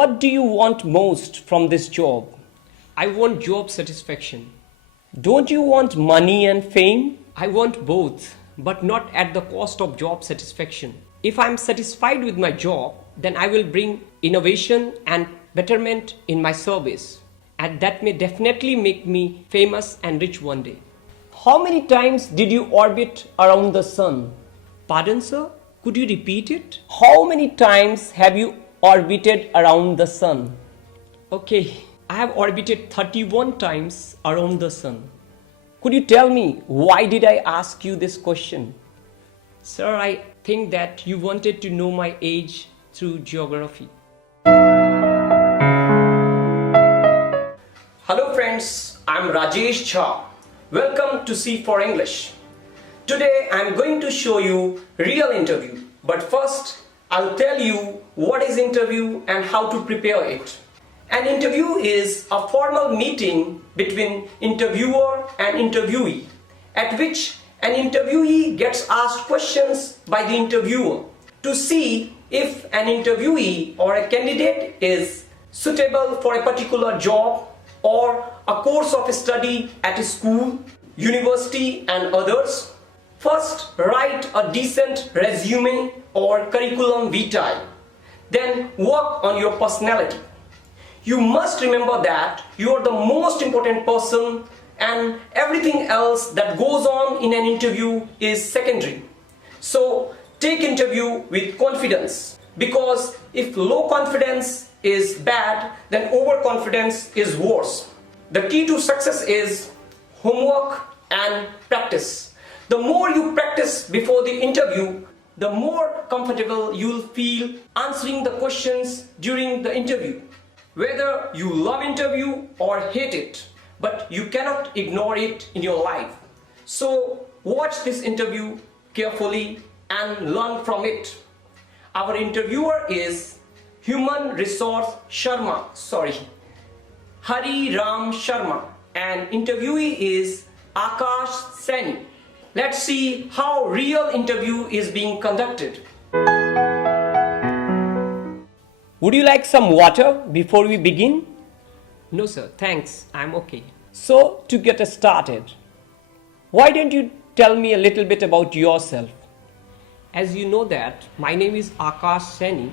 What do you want most from this job? I want job satisfaction. Don't you want money and fame? I want both, but not at the cost of job satisfaction. If I am satisfied with my job, then I will bring innovation and betterment in my service. And that may definitely make me famous and rich one day. How many times did you orbit around the sun? Pardon, sir? Could you repeat it? How many times have you orbited around the sun? Okay, I have orbited 31 times around the sun. Could you tell me why did I ask you this question? Sir, I think that you wanted to know my age through geography. Hello friends, I'm Rajesh Jha. Welcome to C for English. Today I'm going to show you real interview. But first, I'll tell you what is interview and how to prepare it. An interview is a formal meeting between interviewer and interviewee, at which an interviewee gets asked questions by the interviewer to see if an interviewee or a candidate is suitable for a particular job or a course of study at a school, university and others. First, write a decent resume or curriculum vitae. Then work on your personality. You must remember that you are the most important person and everything else that goes on in an interview is secondary. So take interview with confidence, because if low confidence is bad, then overconfidence is worse. The key to success is homework and practice. The more you practice before the interview, the more comfortable you'll feel answering the questions during the interview. Whether you love interview or hate it, but you cannot ignore it in your life. So watch this interview carefully and learn from it. Our interviewer is Human Resource Hari Ram Sharma, and interviewee is Akash Saini. Let's see how real interview is being conducted. Would you like some water before we begin? No sir, thanks, I'm okay. So, to get us started, why don't you tell me a little bit about yourself? As you know that, my name is Akash Saini.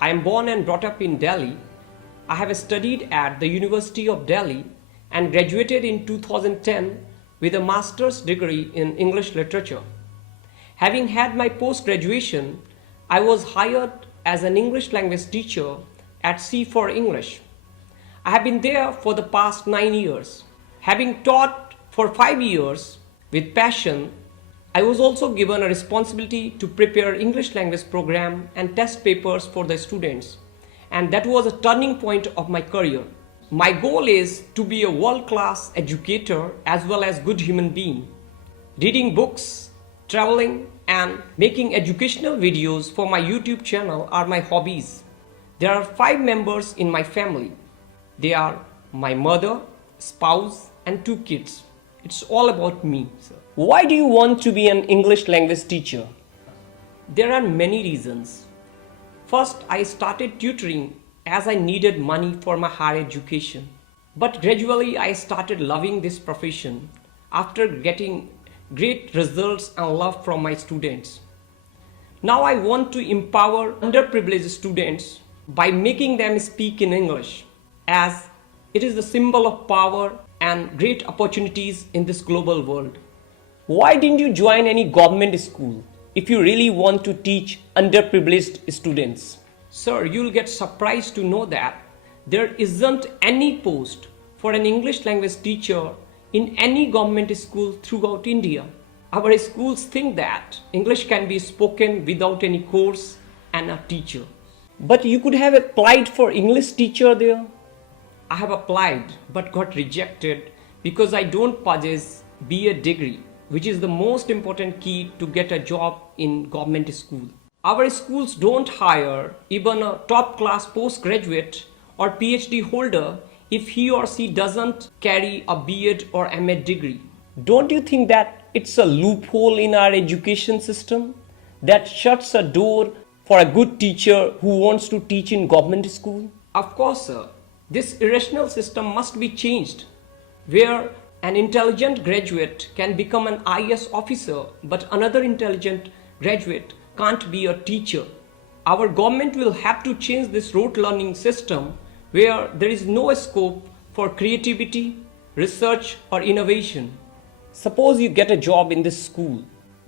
I am born and brought up in Delhi. I have studied at the University of Delhi and graduated in 2010 with a master's degree in English literature. Having had my post-graduation, I was hired as an English language teacher at C for English. I have been there for the past 9 years. Having taught for 5 years with passion, I was also given a responsibility to prepare English language program and test papers for the students, and that was a turning point of my career. My goal is to be a world-class educator as well as good human being. Reading books, traveling, and making educational videos for my YouTube channel are my hobbies. There are 5 members in my family. They are my mother, spouse, and 2 kids. It's all about me, sir. Why do you want to be an English language teacher? There are many reasons. First, I started tutoring as I needed money for my higher education. But gradually I started loving this profession after getting great results and love from my students. Now I want to empower underprivileged students by making them speak in English, as it is the symbol of power and great opportunities in this global world. Why didn't you join any government school if you really want to teach underprivileged students? Sir, you'll get surprised to know that there isn't any post for an English language teacher in any government school throughout India. Our schools think that English can be spoken without any course and a teacher. But you could have applied for English teacher there. I have applied but got rejected because I don't possess BA degree, which is the most important key to get a job in government school. Our schools don't hire even a top-class postgraduate or PhD holder if he or she doesn't carry a B.Ed or M.Ed degree. Don't you think that it's a loophole in our education system that shuts a door for a good teacher who wants to teach in government school? Of course, sir, this irrational system must be changed, where an intelligent graduate can become an IAS officer, but another intelligent graduate can't be a teacher. Our government will have to change this rote learning system where there is no scope for creativity, research, or innovation. Suppose you get a job in this school,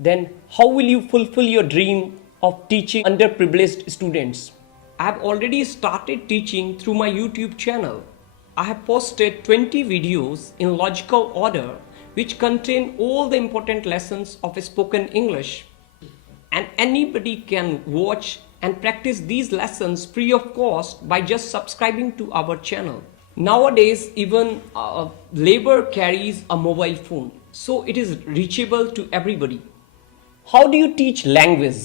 then how will you fulfill your dream of teaching underprivileged students? I have already started teaching through my YouTube channel. I have posted 20 videos in logical order which contain all the important lessons of spoken English, and anybody can watch and practice these lessons free of cost by just subscribing to our channel. Nowadays, even labor carries a mobile phone, so it is reachable to everybody. How do you teach language?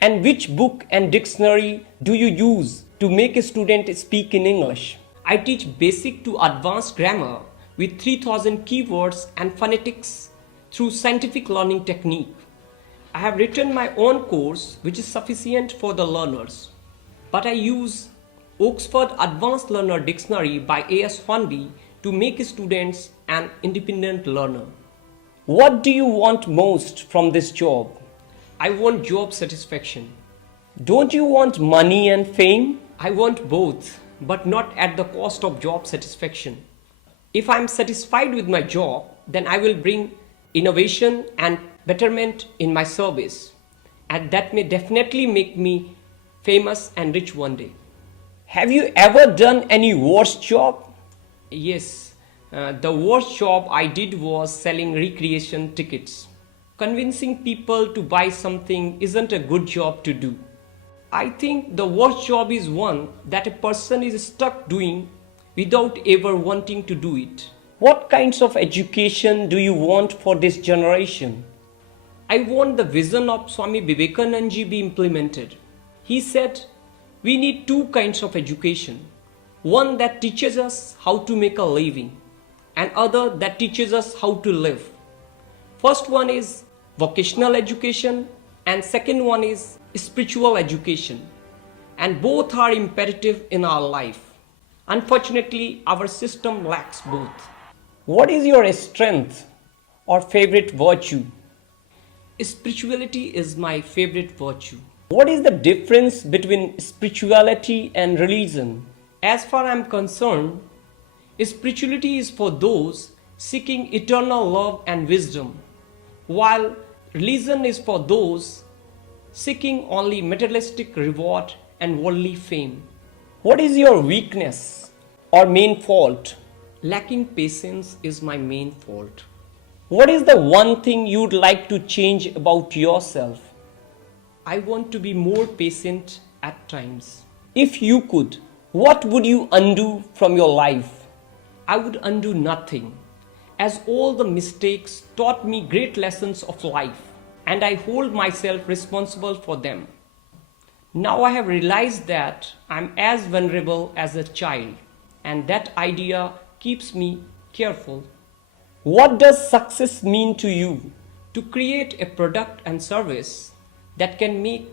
And which book and dictionary do you use to make a student speak in English? I teach basic to advanced grammar with 3000 keywords and phonetics through scientific learning technique. I have written my own course which is sufficient for the learners, but I use Oxford Advanced Learner Dictionary by A.S. Hornby to make students an independent learner. What do you want most from this job? I want job satisfaction. Don't you want money and fame? I want both, but not at the cost of job satisfaction. If I am satisfied with my job, then I will bring innovation and betterment in my service, and that may definitely make me famous and rich one day. Have you ever done any worst job? Yes, the worst job I did was selling recreation tickets. Convincing people to buy something isn't a good job to do. I think the worst job is one that a person is stuck doing without ever wanting to do it. What kinds of education do you want for this generation? I want the vision of Swami Vivekananda be implemented. He said, we need two kinds of education. One that teaches us how to make a living, and other that teaches us how to live. First one is vocational education, and second one is spiritual education. And both are imperative in our life. Unfortunately, our system lacks both. What is your strength or favorite virtue? Spirituality is my favorite virtue. What is the difference between spirituality and religion? As far as I am concerned, spirituality is for those seeking eternal love and wisdom, while religion is for those seeking only materialistic reward and worldly fame. What is your weakness or main fault? Lacking patience is my main fault. What is the one thing you'd like to change about yourself? I want to be more patient at times. If you could, what would you undo from your life? I would undo nothing, as all the mistakes taught me great lessons of life, and I hold myself responsible for them. Now I have realized that I am as vulnerable as a child, and that idea keeps me careful. What does success mean to you? To create a product and service that can make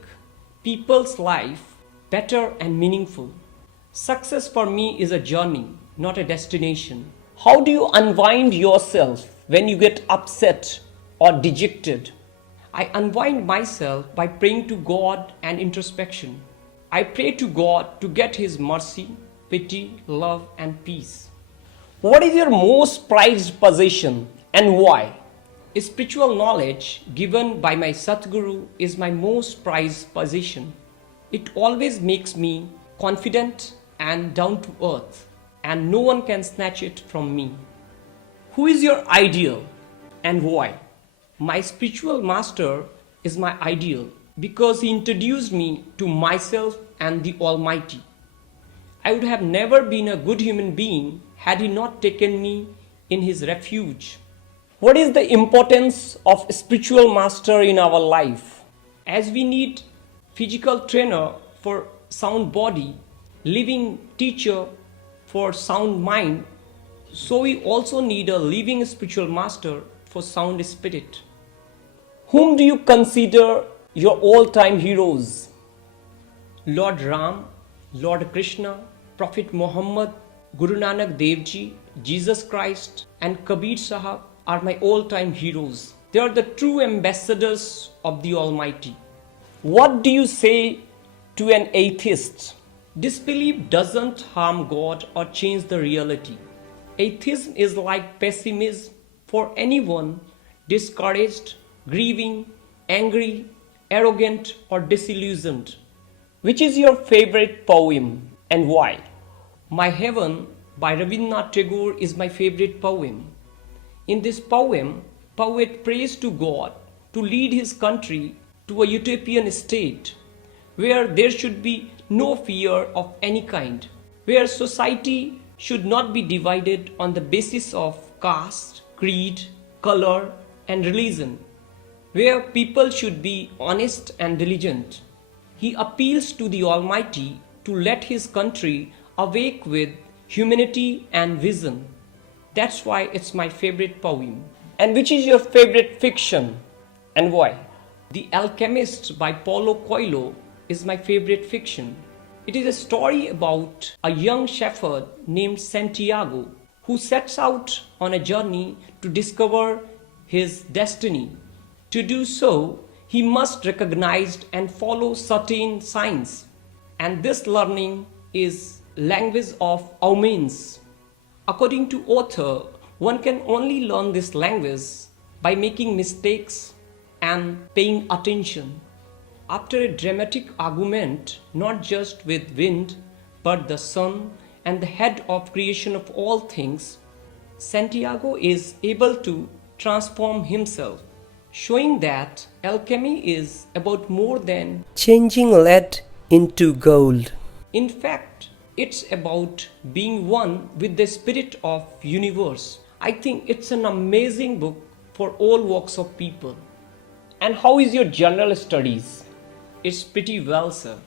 people's life better and meaningful. Success for me is a journey, not a destination. How do you unwind yourself when you get upset or dejected? I unwind myself by praying to God and introspection. I pray to God to get His mercy, pity, love, and peace. What is your most prized possession and why? Spiritual knowledge given by my Satguru is my most prized possession. It always makes me confident and down to earth, and no one can snatch it from me. Who is your ideal and why? My spiritual master is my ideal because he introduced me to myself and the Almighty. I would have never been a good human being had he not taken me in his refuge. What is the importance of a spiritual master in our life? As we need physical trainer for sound body, living teacher for sound mind, so we also need a living spiritual master for sound spirit. Whom do you consider your all-time heroes? Lord Ram, Lord Krishna, Prophet Muhammad, Guru Nanak Dev Ji, Jesus Christ, and Kabir Sahab are my all-time heroes. They are the true ambassadors of the Almighty. What do you say to an atheist? Disbelief doesn't harm God or change the reality. Atheism is like pessimism for anyone discouraged, grieving, angry, arrogant, or disillusioned. Which is your favorite poem and why? My Heaven by Rabindranath Tagore is my favorite poem. In this poem, poet prays to God to lead his country to a utopian state where there should be no fear of any kind, where society should not be divided on the basis of caste, creed, color, and religion, where people should be honest and diligent. He appeals to the Almighty to let his country awake with humanity and vision. That's why it's my favorite poem. And which is your favorite fiction and why? The Alchemist by Paulo Coelho is my favorite fiction. It is a story about a young shepherd named Santiago who sets out on a journey to discover his destiny. To do so, he must recognize and follow certain signs. And this learning is language of omens. According to author, one can only learn this language by making mistakes and paying attention. After a dramatic argument, not just with wind, but the sun and the head of creation of all things, Santiago is able to transform himself, showing that alchemy is about more than changing lead into gold. In fact, it's about being one with the spirit of universe. I think it's an amazing book for all walks of people. And how is your general studies? It's pretty well, sir.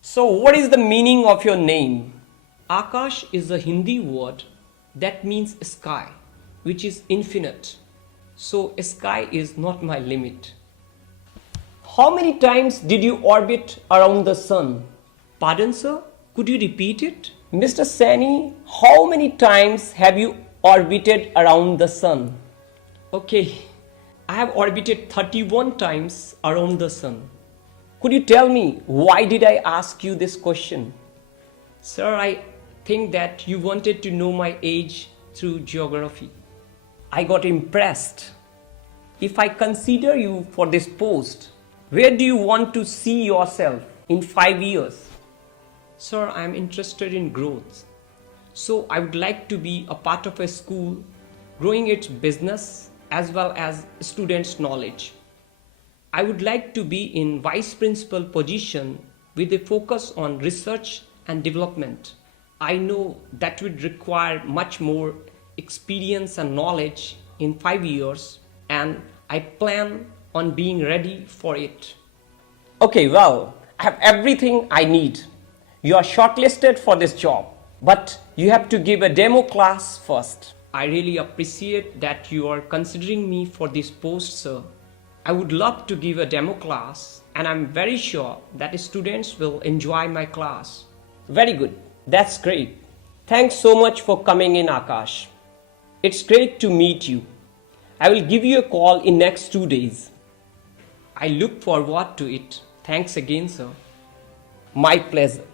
So what is the meaning of your name? Akash is a Hindi word that means sky, which is infinite. So sky is not my limit. How many times did you orbit around the sun? Pardon, sir? Could you repeat it? Mr. Sani, how many times have you orbited around the sun? Okay, I have orbited 31 times around the sun. Could you tell me why did I ask you this question? Sir, I think that you wanted to know my age through geography. I got impressed. If I consider you for this post, where do you want to see yourself in 5 years? Sir, I am interested in growth. So I would like to be a part of a school growing its business as well as students' knowledge. I would like to be in vice principal position with a focus on research and development. I know that would require much more experience and knowledge in 5 years, and I plan on being ready for it. Okay, well, I have everything I need. You are shortlisted for this job, but you have to give a demo class first. I really appreciate that you are considering me for this post, sir. I would love to give a demo class, and I'm very sure that students will enjoy my class. Very good. That's great. Thanks so much for coming in, Akash. It's great to meet you. I will give you a call in next 2 days. I look forward to it. Thanks again, sir. My pleasure.